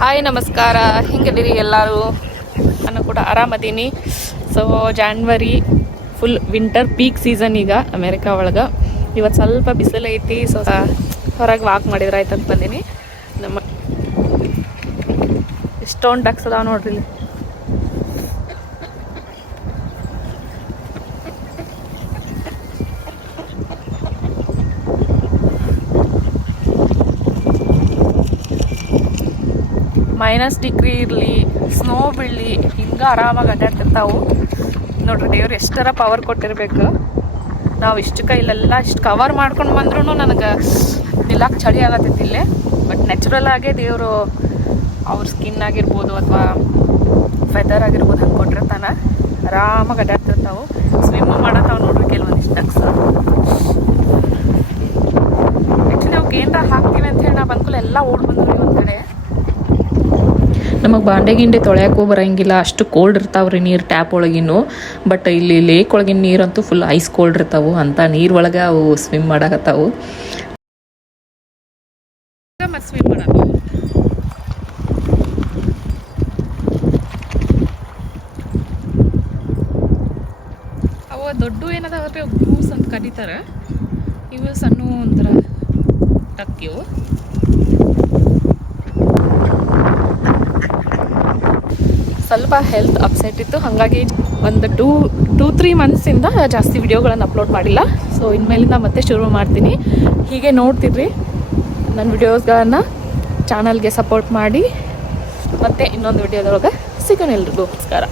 Hi, ನಮಸ್ಕಾರ. ಹಿಂಗದಿರಿ ಎಲ್ಲರೂ? ನಾನು ಕೂಡ ಆರಾಮದೀನಿ. So January full winter peak season ಈಗ ಅಮೇರಿಕಾ ಒಳಗೆ. ಇವತ್ತು ಸ್ವಲ್ಪ ಬಿಸಿಲೈತಿ ಸೊ ಹೊರಗೆ ವಾಕ್ ಮಾಡಿದ್ರೆ ಆಯ್ತಂತ ಬಂದೀನಿ. ನಮ್ಮ ಎಷ್ಟೊಂದು ಡಕ್ಸ್ ಅದಾವ ನೋಡ್ರಿ ಮೈನಸ್ ಡಿಗ್ರಿ ಇರಲಿ ಸ್ನೋ ಬೀಳಲಿ, ಹಿಂಗೆ ಆರಾಮಾಗಿ ಅಡ್ಡಾಡ್ತಿರ್ತಾವೆ ನೋಡ್ರಿ ದೇವ್ರು ಎಷ್ಟರ ಪವರ್ ಕೊಟ್ಟಿರ್ಬೇಕು. ನಾವು ಇಷ್ಟು ಕೈಲೆಲ್ಲ ಇಷ್ಟು ಕವರ್ ಮಾಡ್ಕೊಂಡು ಬಂದ್ರೂ ನನಗೆ ನಿಲ್ಲಕ್ಕೆ ಚಳಿ ಆಗತ್ತೈತಿ ಇಲ್ಲೇ. ಬಟ್ ನ್ಯಾಚುರಲ್ ಆಗೇ ದೇವರು ಅವ್ರ ಸ್ಕಿನ್ ಆಗಿರ್ಬೋದು ಅಥವಾ ಫೆದರ್ ಆಗಿರ್ಬೋದು ಹಂಗೆ ಕೊಟ್ಟಿರ್ತಾನೆ ಆರಾಮಾಗಿ ಅಡ್ಡಾಡ್ತಿರ್ತಾವು ಸ್ವಿಮ್ ಮಾಡತ್ತಾವೆ ನೋಡ್ರಿ ಕೆಲವೊಂದಿಷ್ಟು ಡಕ್ಸ್ ಆ್ಯಕ್ಚುಲಿ ಅವ್ಕೆ ಏನಾರ ಹಾಕ್ತೀವಿ ಅಂತ ಹೇಳಿ ನಾ ಬಂದ್ಕೂಲ ಎಲ್ಲ ಓಡ್ ಬಂದ್ರಿ ಒಂದು ಕಡೆ. ನಮಗೆ ಬಾಂಡೆ ಗಿಂಡೆ ತೊಳೆಯೋಕ್ಕೂ ಬರೋಂಗಿಲ್ಲ. ಅಷ್ಟು ಕೋಲ್ಡ್ ಇರ್ತಾವ್ರಿ ನೀರು ಟ್ಯಾಪ್ ಒಳಗಿನ್ನು. ಬಟ್ ಇಲ್ಲಿ ಲೇಕ್ ಒಳಗಿನ ನೀರಂತೂ ಫುಲ್ ಐಸ್ ಕೋಲ್ಡ್ ಇರ್ತಾವು. ಅಂತ ನೀರು ಒಳಗೆ ಅವು ಸ್ವಿಮ್ ಮಾಡಕತ್ತಾವು. ಸ್ವಿಮ್ ಏನದಾವ್ರಿ ಅಂತ ಕರೀತಾರೆ. ಇವು ಸಣ್ಣ ಒಂಥರ ಟಕ್ ಸ್ವಲ್ಪ ಹೆಲ್ತ್ ಅಪ್ಸೆಟ್ ಇತ್ತು. ಹಾಗಾಗಿ ಒಂದು ಟೂ ಟೂ ತ್ರೀ ಮಂತ್ಸಿಂದ ಜಾಸ್ತಿ ವಿಡಿಯೋಗಳನ್ನು ಅಪ್ಲೋಡ್ ಮಾಡಿಲ್ಲ. ಸೊ ಇನ್ಮೇಲಿಂದ ಮತ್ತೆ ಶುರು ಮಾಡ್ತೀನಿ. ಹೀಗೆ ನೋಡ್ತಿರ್ರಿ ನನ್ನ ವಿಡಿಯೋಸ್ಗಳನ್ನು ಚಾನಲ್ಗೆ ಸಪೋರ್ಟ್ ಮಾಡಿ. ಮತ್ತೆ ಇನ್ನೊಂದು ವಿಡಿಯೋದೊಳಗೆ ಸಿಗೋಣ ಎಲ್ರಿಗೂ. ನಮಸ್ಕಾರ.